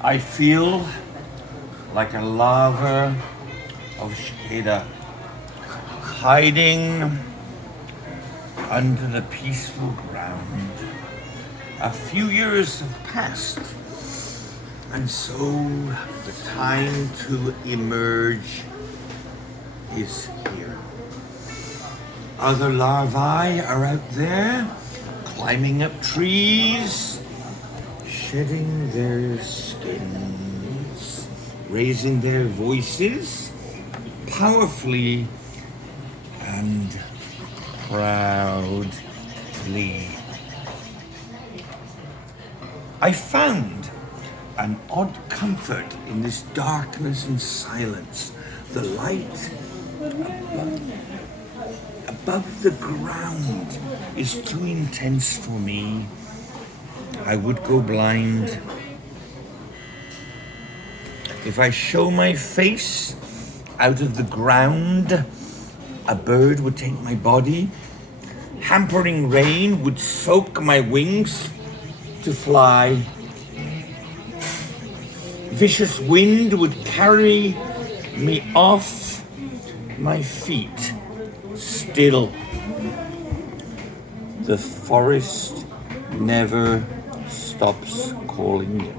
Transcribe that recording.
I feel like a larva of cicada hiding under the peaceful ground. A few years have passed, and so the time to emerge is here. Other larvae are out there, climbing up trees, shedding their skins, raising their voices powerfully and proudly. I found an odd comfort in this darkness and silence. The light above the ground is too intense for me. I would go blind. If I show my face out of the ground, a bird would take my body. Hampering rain would soak my wings to fly. Vicious wind would carry me off my feet. Still, the forest never stops calling me.